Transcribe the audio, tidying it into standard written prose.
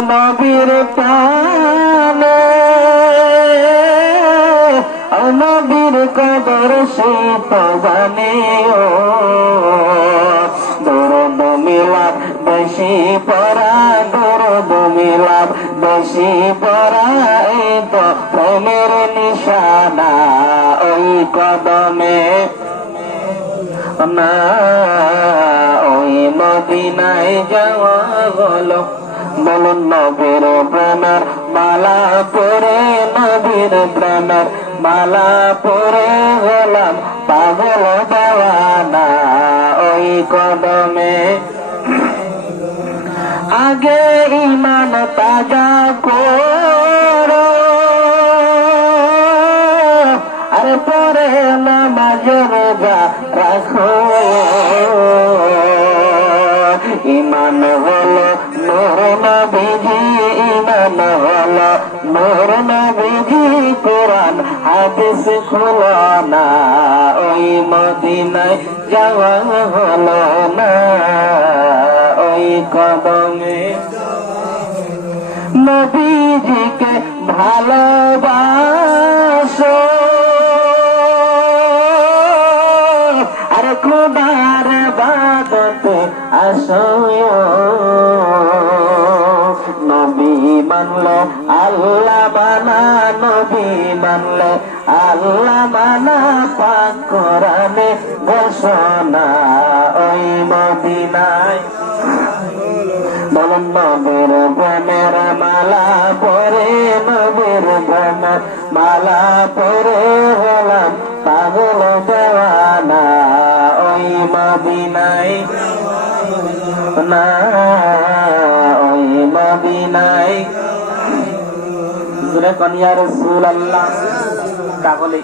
নবীর প্রাণে নবীর কদর সে তো জানে দরদ মিলাদ বেশি পড়া দরদ মিলাদ বেশি পড়া এই তো প্রেমের নিশানা ওই কদমে না ওই মদিনায় যাওয়া হলো বলুন নবীর প্রেমের মালা পরে নবীর প্রেমের মালা পরে হলাম পাগল দেওয়ানা ওই কদমে আগে ইমান তাজা করো আর পরে নামাজ রোজা রাখো ইমান হলো নূর নবীজি ইমান হলো নূর নবীজি কোরআন হাদিস খুলো না ওই মদিনায় যাওয়া হলো না ওই কদমে নবীজিকে ভালোবাসো আর খোদার ইবাদতে আসো নবী মানলে আল্লাহ মানা নবী মানলে আল্লাহ মানা পাক কোরআনে ঘোষণা ওই মদিনায় বলুন নবীর প্রেমের মালা পরে নবীর প্রেমের মালা পরে হলাম পাগল দেওয়ানা ওই মদিনায় না ওই মদিনায় কনিয়া রাসূলুল্লাহ তাহলে